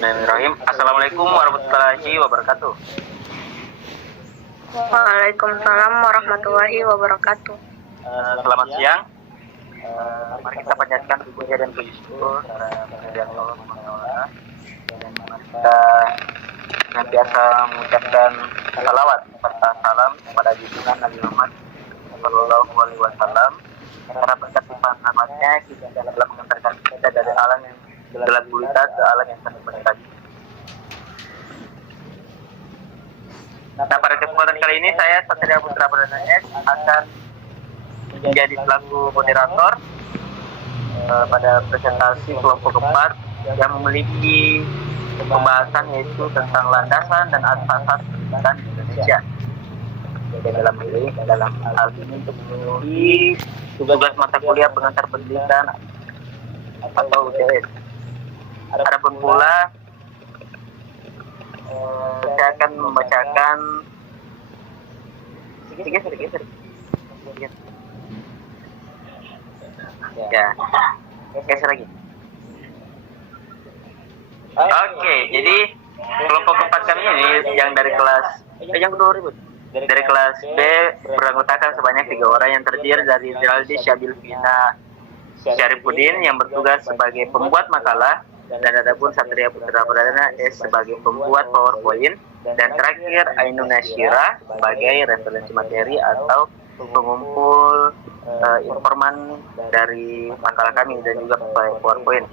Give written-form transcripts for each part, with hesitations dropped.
Bismillahirrahmanirrahim. Assalamualaikum warahmatullahi wabarakatuh. Waalaikumsalam warahmatullahi wabarakatuh. Selamat siang. Mari kita panjatkan puja dan puji syukur kepada Allah SWT, dan kita senantiasa mengucapkan salawat serta salam kepada junjungan Nabi Muhammad Sallallahu Alaihi Wasallam. Karena berkat limpahan rahmatnya kita telah mengantarkan kita dari alam yang gelap gulita ke alam yang penuh berkah. Nah, pada kesempatan kali ini saya Satria Putra Pradana S akan menjadi selaku moderator pada presentasi kelompok keempat yang memiliki pembahasan yaitu tentang landasan dan asas pendidikan di Indonesia. Jadi dalam hal ini untuk memenuhi tugas mata kuliah pengantar pendidikan atau UTS. Adapun pula saya akan membacakan sedikit. Ya, geser lagi. Oke, jadi kelompok keempat kami ini yang dari kelas yang kedua ribut. Dari kelas B beranggotakan sebanyak 3 orang yang terdiri dari Ziraldi Syabil Vina Syarifuddin yang bertugas sebagai pembuat makalah, dan adapun Satria Putra Pradana S sebagai pembuat PowerPoint, dan terakhir Ainun Nasyira sebagai referensi materi atau pengumpul informan dari makalah kami dan juga PowerPoint.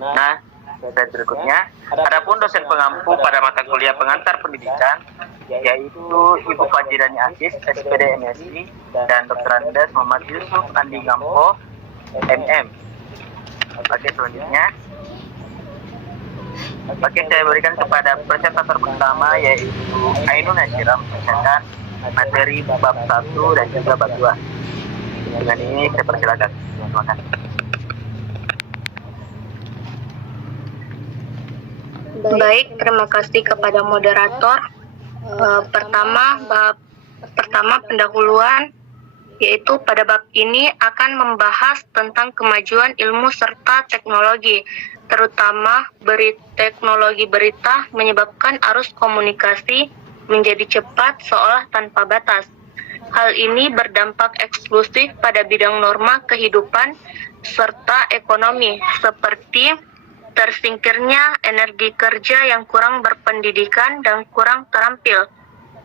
Nah, slide berikutnya, adapun dosen pengampu pada mata kuliah pengantar pendidikan yaitu Ibu Fajirani Aziz, SPD MSI, dan Dr. Andes Muhammad Yusuf Andi Gampo, MM. Oke, selanjutnya. Oke, saya berikan kepada presentator pertama yaitu Ainun Nasyira membacakan materi bab 1 dan juga bab 2. Dengan ini saya persilakan. Terima kasih. Baik, terima kasih kepada moderator. Pertama pendahuluan, yaitu pada bab ini akan membahas tentang kemajuan ilmu serta teknologi, terutama teknologi berita menyebabkan arus komunikasi menjadi cepat seolah tanpa batas. Hal ini berdampak eksklusif pada bidang norma kehidupan serta ekonomi, seperti tersingkirnya energi kerja yang kurang berpendidikan dan kurang terampil,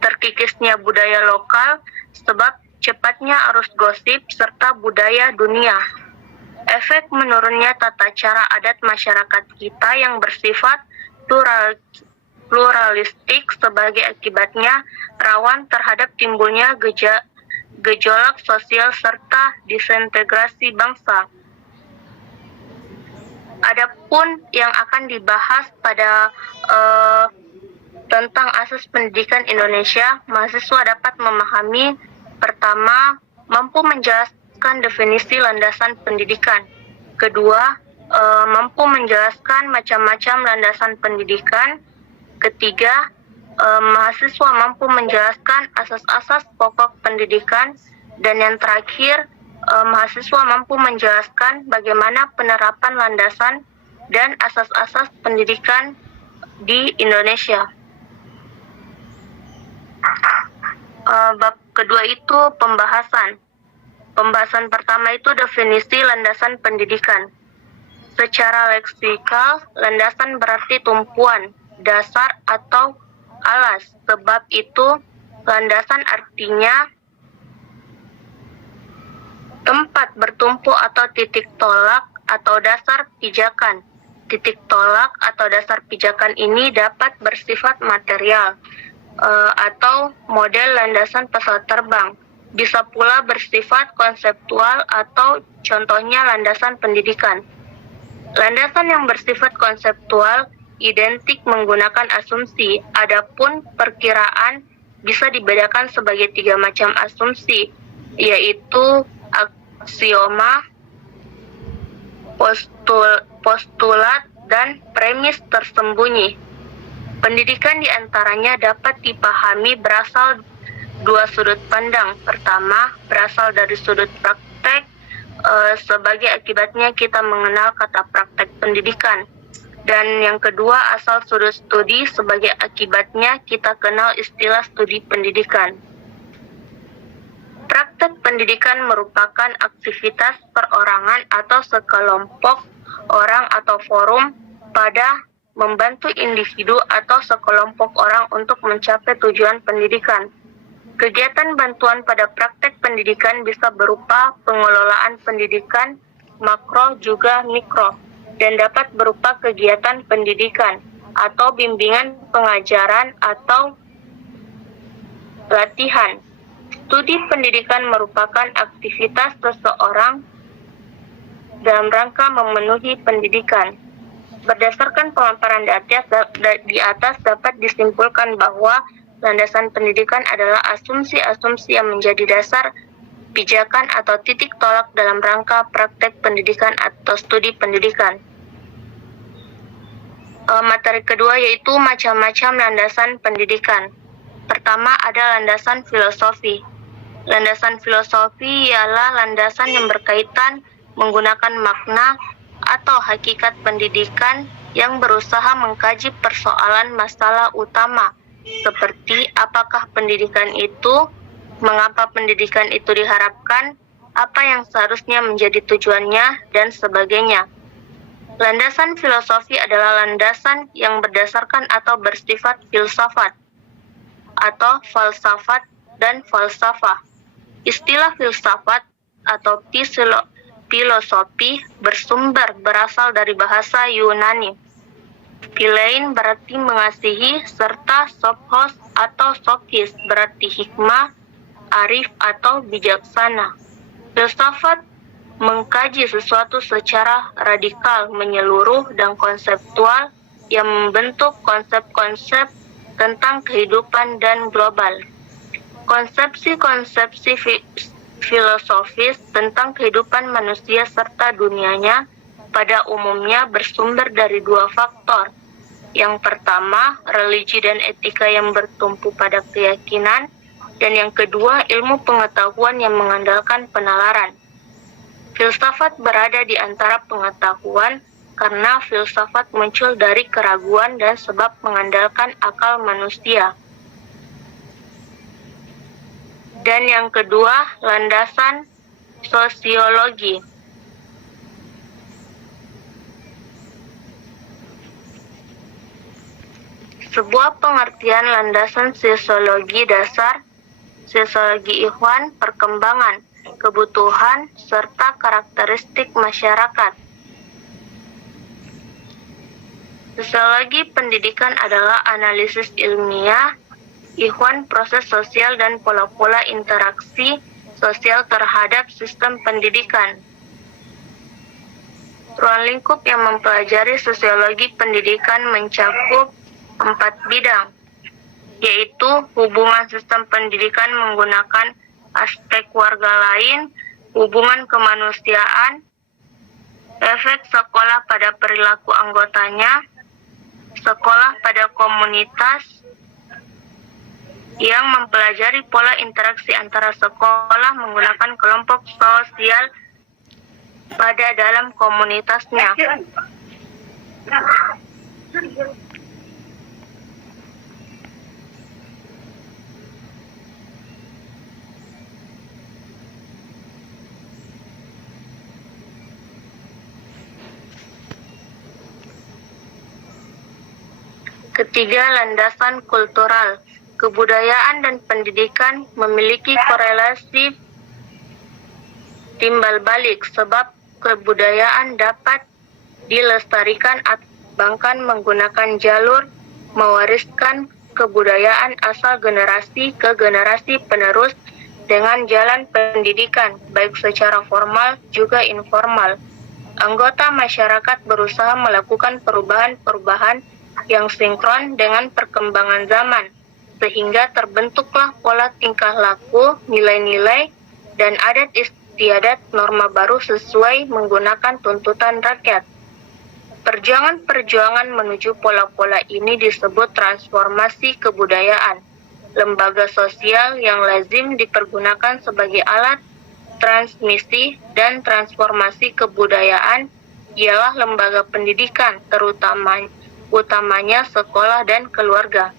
terkikisnya budaya lokal sebab cepatnya arus gosip serta budaya dunia, efek menurunnya tata cara adat masyarakat kita yang bersifat pluralistik sebagai akibatnya rawan terhadap timbulnya gejolak sosial serta disintegrasi bangsa. Adapun yang akan dibahas pada tentang asas pendidikan Indonesia, mahasiswa dapat memahami pertama, mampu menjelaskan definisi landasan pendidikan. Kedua, mampu menjelaskan macam-macam landasan pendidikan. Ketiga, mahasiswa mampu menjelaskan asas-asas pokok pendidikan. Dan yang terakhir, mahasiswa mampu menjelaskan bagaimana penerapan landasan dan asas-asas pendidikan di Indonesia. Bab kedua itu pembahasan. Pembahasan pertama itu definisi landasan pendidikan. Secara leksikal, landasan berarti tumpuan, dasar atau alas. Sebab itu, landasan artinya tempat bertumpu atau titik tolak atau dasar pijakan. Titik tolak atau dasar pijakan ini dapat bersifat material atau model landasan pesawat terbang. Bisa pula bersifat konseptual atau contohnya landasan pendidikan. Landasan yang bersifat konseptual identik menggunakan asumsi. Adapun perkiraan bisa dibedakan sebagai 3 macam asumsi, yaitu aksioma, postulat, dan premis tersembunyi. Pendidikan diantaranya dapat dipahami berasal 2 sudut pandang. Pertama, berasal dari sudut praktek, sebagai akibatnya kita mengenal kata praktek pendidikan. Dan yang kedua, asal sudut studi sebagai akibatnya kita kenal istilah studi pendidikan. Praktek pendidikan merupakan aktivitas perorangan atau sekelompok orang atau forum pada membantu individu atau sekelompok orang untuk mencapai tujuan pendidikan. Kegiatan bantuan pada praktek pendidikan bisa berupa pengelolaan pendidikan makro juga mikro, dan dapat berupa kegiatan pendidikan atau bimbingan pengajaran atau latihan. Studi pendidikan merupakan aktivitas seseorang dalam rangka memenuhi pendidikan. Berdasarkan pemaparan di atas dapat disimpulkan bahwa landasan pendidikan adalah asumsi-asumsi yang menjadi dasar pijakan atau titik tolak dalam rangka praktek pendidikan atau studi pendidikan. Materi kedua yaitu macam-macam landasan pendidikan. Pertama ada landasan filosofi. Landasan filosofi ialah landasan yang berkaitan menggunakan makna atau hakikat pendidikan yang berusaha mengkaji persoalan masalah utama, seperti apakah pendidikan itu, mengapa pendidikan itu diharapkan, apa yang seharusnya menjadi tujuannya, dan sebagainya. Landasan filosofi adalah landasan yang berdasarkan atau bersifat filsafat atau falsafat dan falsafah. Istilah filsafat atau filosofi berasal dari bahasa Yunani. Philein berarti mengasihi, serta sophos atau sophis berarti hikmah, arif atau bijaksana. Filsafat mengkaji sesuatu secara radikal, menyeluruh, dan konseptual yang membentuk konsep-konsep tentang kehidupan dan global. Konsepsi-konsepsi filosofis tentang kehidupan manusia serta dunianya pada umumnya bersumber dari dua faktor. Yang pertama, religi dan etika yang bertumpu pada keyakinan, dan yang kedua, ilmu pengetahuan yang mengandalkan penalaran. Filsafat berada di antara pengetahuan karena filsafat muncul dari keraguan dan sebab mengandalkan akal manusia. Dan yang kedua, landasan sosiologi. Sebuah pengertian landasan sosiologi dasar, sosiologi Ikhwan, perkembangan, kebutuhan, serta karakteristik masyarakat. Sosiologi pendidikan adalah analisis ilmiah, Ikhwan proses sosial dan pola-pola interaksi sosial terhadap sistem pendidikan. Ruang lingkup yang mempelajari sosiologi pendidikan mencakup 4 bidang, yaitu hubungan sistem pendidikan menggunakan aspek warga lain, hubungan kemanusiaan, efek sekolah pada perilaku anggotanya, sekolah pada komunitas, yang mempelajari pola interaksi antara sekolah menggunakan kelompok sosial pada dalam komunitasnya. Ketiga, landasan kultural. Kebudayaan dan pendidikan memiliki korelasi timbal balik, sebab kebudayaan dapat dilestarikan atau dikembangkan menggunakan jalur mewariskan kebudayaan asal generasi ke generasi penerus dengan jalan pendidikan, baik secara formal juga informal. Anggota masyarakat berusaha melakukan perubahan-perubahan yang sinkron dengan perkembangan zaman, sehingga terbentuklah pola tingkah laku, nilai-nilai, dan adat istiadat norma baru sesuai menggunakan tuntutan rakyat. Perjuangan-perjuangan menuju pola-pola ini disebut transformasi kebudayaan. Lembaga sosial yang lazim dipergunakan sebagai alat transmisi dan transformasi kebudayaan ialah lembaga pendidikan, utamanya sekolah dan keluarga.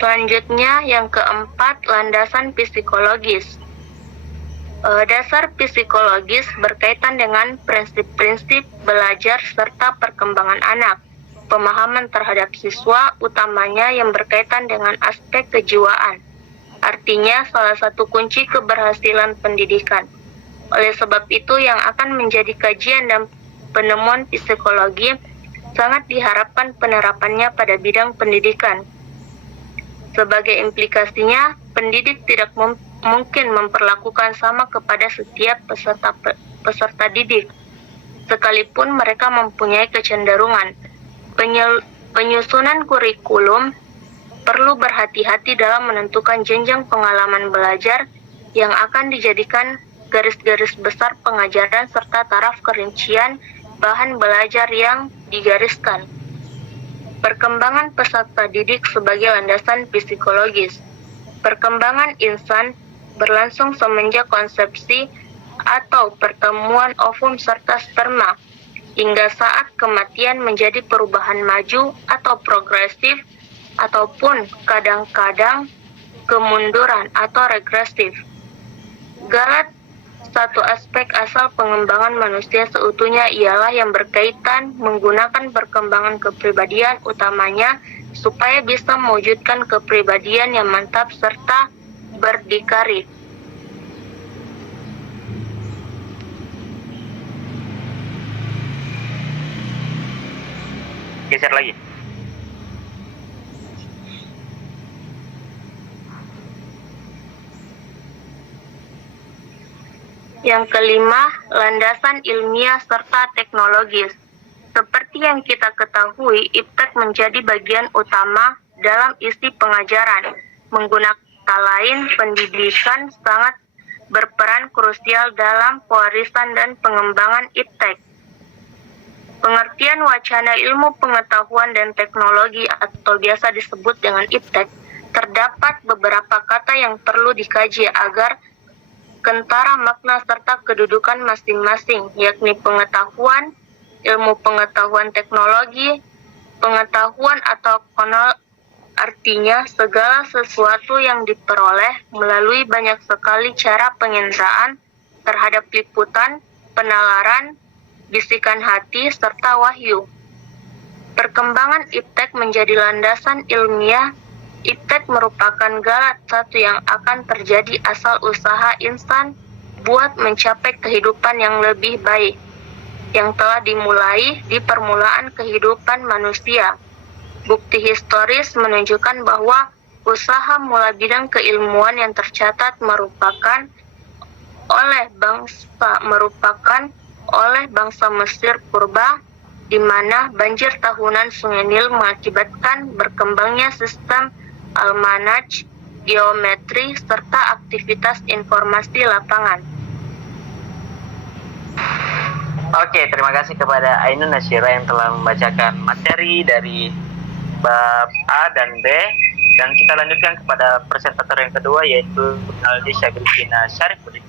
Selanjutnya, yang keempat, landasan psikologis. Dasar psikologis berkaitan dengan prinsip-prinsip belajar serta perkembangan anak, pemahaman terhadap siswa, utamanya yang berkaitan dengan aspek kejiwaan. Artinya, salah satu kunci keberhasilan pendidikan. Oleh sebab itu, yang akan menjadi kajian dan penemuan psikologi sangat diharapkan penerapannya pada bidang pendidikan. Sebagai implikasinya, pendidik tidak mungkin memperlakukan sama kepada setiap peserta didik, sekalipun mereka mempunyai kecenderungan. Penyusunan kurikulum perlu berhati-hati dalam menentukan jenjang pengalaman belajar yang akan dijadikan garis-garis besar pengajaran serta taraf kerincian bahan belajar yang digariskan. Perkembangan peserta didik sebagai landasan psikologis. Perkembangan insan berlangsung semenjak konsepsi atau pertemuan ovum serta sperma hingga saat kematian menjadi perubahan maju atau progresif ataupun kadang-kadang kemunduran atau regresif. Galat, satu aspek asal pengembangan manusia seutuhnya ialah yang berkaitan menggunakan perkembangan kepribadian utamanya supaya bisa mewujudkan kepribadian yang mantap serta berdikari. Geser lagi. Yang kelima, landasan ilmiah serta teknologis. Seperti yang kita ketahui, iptek menjadi bagian utama dalam isi pengajaran. Menggunakan kata lain, pendidikan sangat berperan krusial dalam pewarisan dan pengembangan iptek. Pengertian wacana ilmu pengetahuan dan teknologi atau biasa disebut dengan iptek, terdapat beberapa kata yang perlu dikaji agar kentara makna serta kedudukan masing-masing, yakni pengetahuan, ilmu pengetahuan teknologi, pengetahuan atau konol, artinya segala sesuatu yang diperoleh melalui banyak sekali cara penginderaan terhadap liputan, penalaran, bisikan hati, serta wahyu. Perkembangan iptek menjadi landasan ilmiah. Iptek merupakan galat satu yang akan terjadi asal usaha insan buat mencapai kehidupan yang lebih baik, yang telah dimulai di permulaan kehidupan manusia. Bukti historis menunjukkan bahwa usaha mula bidang keilmuan yang tercatat merupakan oleh bangsa Mesir purba, di mana banjir tahunan Sungai Nil mengakibatkan berkembangnya sistem almanach, geometri, serta aktivitas informasi lapangan. Oke, terima kasih kepada Ainun Nasyira yang telah membacakan materi dari bab A dan B. Dan kita lanjutkan kepada presentator yang kedua, yaitu Naldi Syagrifina Syarifudin,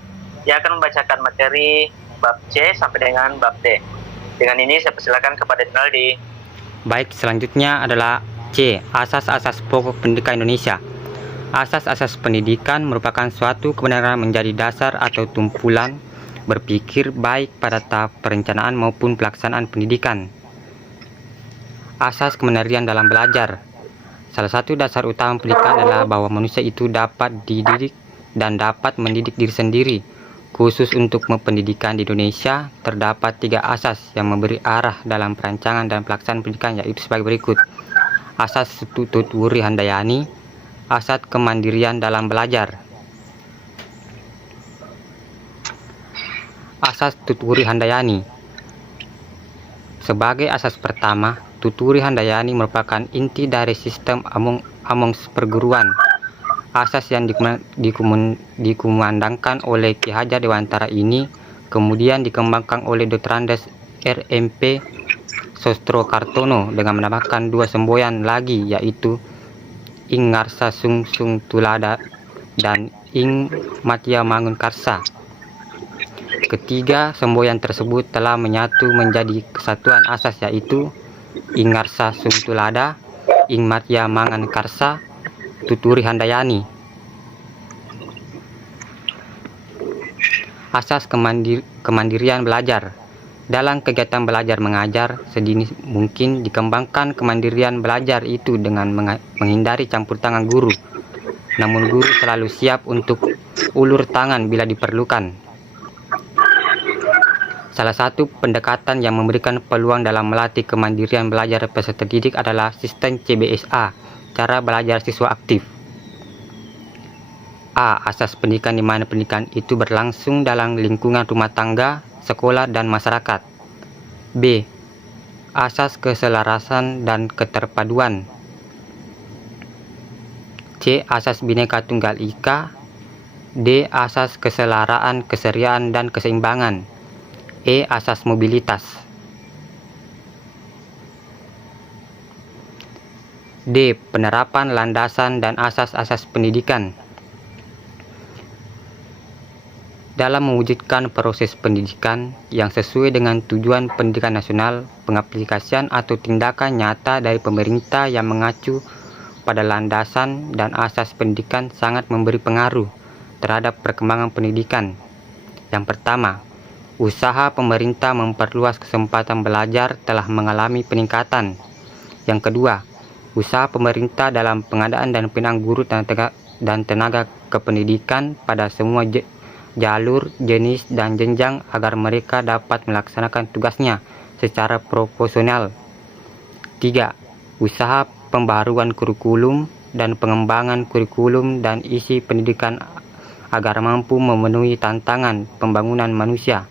yang akan membacakan materi bab C sampai dengan bab D. Dengan ini saya persilakan kepada Naldi. Baik, selanjutnya adalah C. Asas-asas pokok pendidikan Indonesia. Asas-asas pendidikan merupakan suatu kebenaran menjadi dasar atau tumpulan berpikir baik pada tahap perencanaan maupun pelaksanaan pendidikan. Asas kemenarian dalam belajar. Salah satu dasar utama pendidikan adalah bahwa manusia itu dapat dididik dan dapat mendidik diri sendiri. Khusus untuk pendidikan di Indonesia, terdapat 3 asas yang memberi arah dalam perancangan dan pelaksanaan pendidikan, yaitu sebagai berikut. Asas Tutut Wuri Handayani, asas kemandirian dalam belajar. Asas Tuturi Handayani. Sebagai asas pertama, Tuturi Handayani merupakan inti dari sistem Amongs perguruan. Asas yang dikumandangkan oleh Ki Hajar Dewantara ini kemudian dikembangkan oleh Dr. Andes RMP Sostrokartono dengan menambahkan 2 semboyan lagi, yaitu Ingarsa Sung Sung Tulada dan ing matia mangun karsa. Ketiga semboyan tersebut telah menyatu menjadi kesatuan asas, yaitu ing ngarsa sungtulada, ing matia mangan karsa, tuturi handayani. Asas kemandirian belajar. Dalam kegiatan belajar mengajar, sedini mungkin dikembangkan kemandirian belajar itu dengan menghindari campur tangan guru. Namun guru selalu siap untuk ulur tangan bila diperlukan. Salah satu pendekatan yang memberikan peluang dalam melatih kemandirian belajar peserta didik adalah sistem CBSA, cara belajar siswa aktif. A. Asas pendidikan, di mana pendidikan itu berlangsung dalam lingkungan rumah tangga, sekolah, dan masyarakat. B. Asas keselarasan dan keterpaduan. C. Asas Bhinneka Tunggal Ika. D. Asas keselaraan, keseriaan, dan keseimbangan. E. Asas mobilitas. D. Penerapan landasan dan asas-asas pendidikan. Dalam mewujudkan proses pendidikan yang sesuai dengan tujuan pendidikan nasional, pengaplikasian atau tindakan nyata dari pemerintah yang mengacu pada landasan dan asas pendidikan sangat memberi pengaruh terhadap perkembangan pendidikan. Yang pertama, usaha pemerintah memperluas kesempatan belajar telah mengalami peningkatan. Yang kedua, usaha pemerintah dalam pengadaan dan pembinaan guru dan tenaga kependidikan pada semua jalur, jenis, dan jenjang agar mereka dapat melaksanakan tugasnya secara proporsional. 3. Usaha pembaharuan kurikulum dan pengembangan kurikulum dan isi pendidikan agar mampu memenuhi tantangan pembangunan manusia.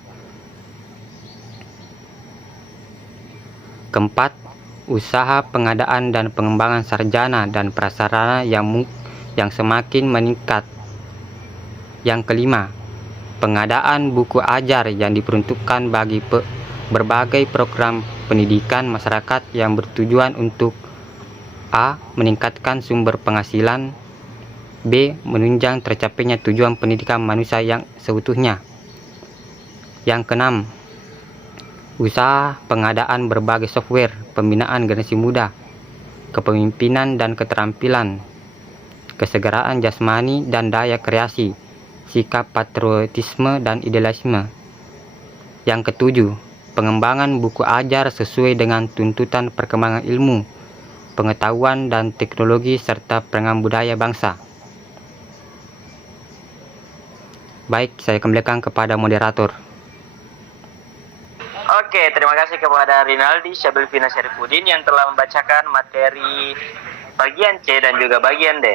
Keempat, usaha pengadaan dan pengembangan sarjana dan prasarana yang semakin meningkat. Yang kelima, pengadaan buku ajar yang diperuntukkan bagi berbagai program pendidikan masyarakat yang bertujuan untuk A. Meningkatkan sumber penghasilan, B. Menunjang tercapainya tujuan pendidikan manusia yang seutuhnya. Yang keenam, usaha pengadaan berbagai software pembinaan generasi muda, kepemimpinan dan keterampilan, kesegeraan jasmani dan daya kreasi, sikap patriotisme dan idealisme. Yang ketujuh, pengembangan buku ajar sesuai dengan tuntutan perkembangan ilmu, pengetahuan dan teknologi serta pengembangan budaya bangsa. Baik, saya kembalikan kepada moderator. Oke, terima kasih kepada Rinaldi Syabelvina Syarifuddin yang telah membacakan materi bagian C dan juga bagian D.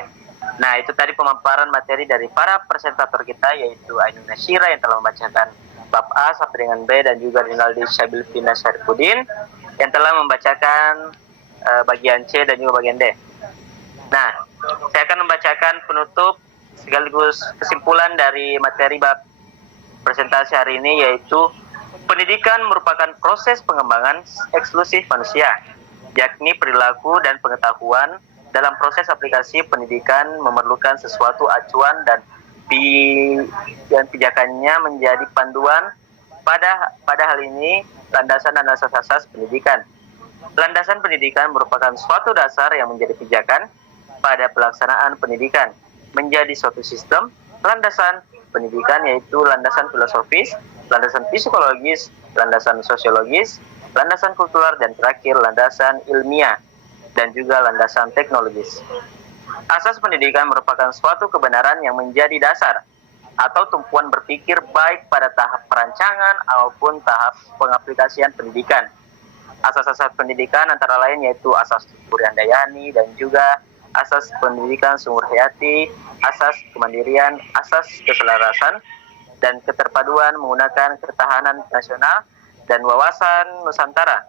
Nah, itu tadi pemaparan materi dari para presentator kita, yaitu Ainun Nasyira yang telah membacakan bab A sampai dengan B, dan juga Rinaldi Syabelvina Syarifuddin yang telah membacakan bagian C dan juga bagian D. Nah, saya akan membacakan penutup sekaligus kesimpulan dari materi bab presentasi hari ini, yaitu pendidikan merupakan proses pengembangan eksklusif manusia, yakni perilaku dan pengetahuan. Dalam proses aplikasi pendidikan memerlukan sesuatu acuan dan pijakannya menjadi panduan. Pada hal ini, landasan dan asas-asas pendidikan. Landasan pendidikan merupakan suatu dasar yang menjadi pijakan pada pelaksanaan pendidikan. Menjadi suatu sistem, landasan pendidikan yaitu landasan filosofis, landasan psikologis, landasan sosiologis, landasan kultural, dan terakhir landasan ilmiah, dan juga landasan teknologis. Asas pendidikan merupakan suatu kebenaran yang menjadi dasar atau tumpuan berpikir baik pada tahap perancangan maupun tahap pengaplikasian pendidikan. Asas-asas pendidikan antara lain yaitu asas Tuturi Handayani dan juga asas pendidikan Sumur Hayati, asas kemandirian, asas keselarasan dan keterpaduan menggunakan ketahanan nasional dan wawasan Nusantara.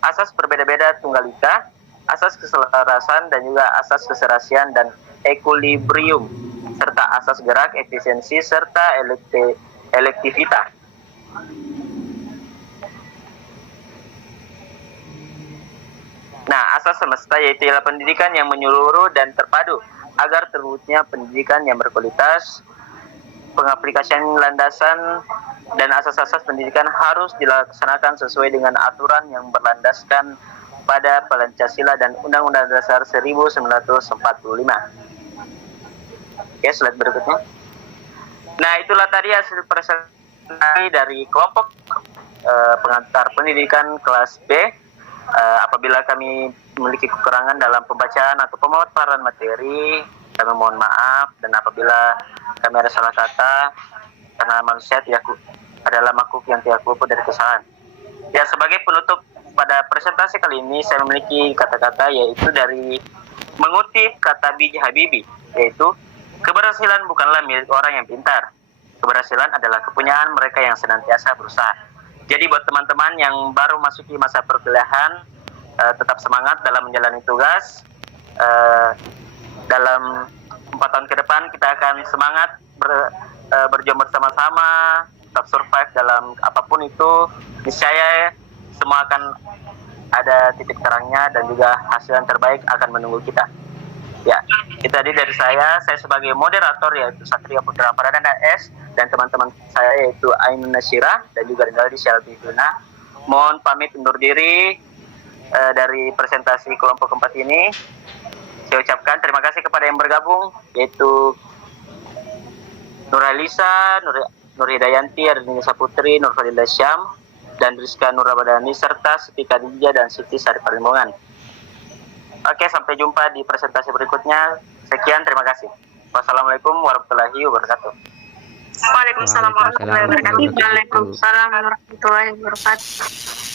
Asas berbeda-beda Tunggal Ika, asas keselarasan dan juga asas keserasian dan equilibrium, serta asas gerak, efisiensi, serta elektivitas. Nah, asas semesta yaitu pendidikan yang menyeluruh dan terpadu, agar terwujudnya pendidikan yang berkualitas. Pengaplikasian landasan dan asas-asas pendidikan harus dilaksanakan sesuai dengan aturan yang berlandaskan pada Pancasila dan Undang-Undang Dasar 1945. Oke, slide berikutnya. Nah, itulah tadi hasil presentasi dari kelompok pengantar pendidikan kelas B. Apabila kami memiliki kekurangan dalam pembacaan atau pemaparan materi, kami mohon maaf, dan apabila kami ada salah kata, karena manusia adalah makhluk yang tidak luput dari kesalahan. Ya, sebagai penutup pada presentasi kali ini, saya memiliki kata-kata yaitu dari mengutip kata B.J. Habibie, yaitu keberhasilan bukanlah milik orang yang pintar. Keberhasilan adalah kepunyaan mereka yang senantiasa berusaha. Jadi buat teman-teman yang baru masuki masa perkuliahan, tetap semangat dalam menjalani tugas. Dalam 4 tahun ke depan kita akan semangat berjuang bersama-sama, tetap survive dalam apapun itu. Niscaya semua akan ada titik terangnya dan juga hasil yang terbaik akan menunggu kita. Ya, itu tadi dari saya sebagai moderator yaitu Satria Putra Pradana S, dan teman-teman saya yaitu Ainun Nasyirah dan juga Rinaldi Syalbi Duna. Mohon pamit undur diri dari presentasi kelompok keempat ini. Saya ucapkan terima kasih kepada yang bergabung, yaitu Nur Alisa, Nur Hidayanti, Ardinisa Putri, Nur Fadilah Syam, dan Rizka Nur Ramadhani, serta Siti Khadijah dan Siti Sari Parimongan. Oke, sampai jumpa di presentasi berikutnya. Sekian, terima kasih. Wassalamualaikum warahmatullahi wabarakatuh. Waalaikumsalam warahmatullahi wabarakatuh. Waalaikumsalam warahmatullahi wabarakatuh.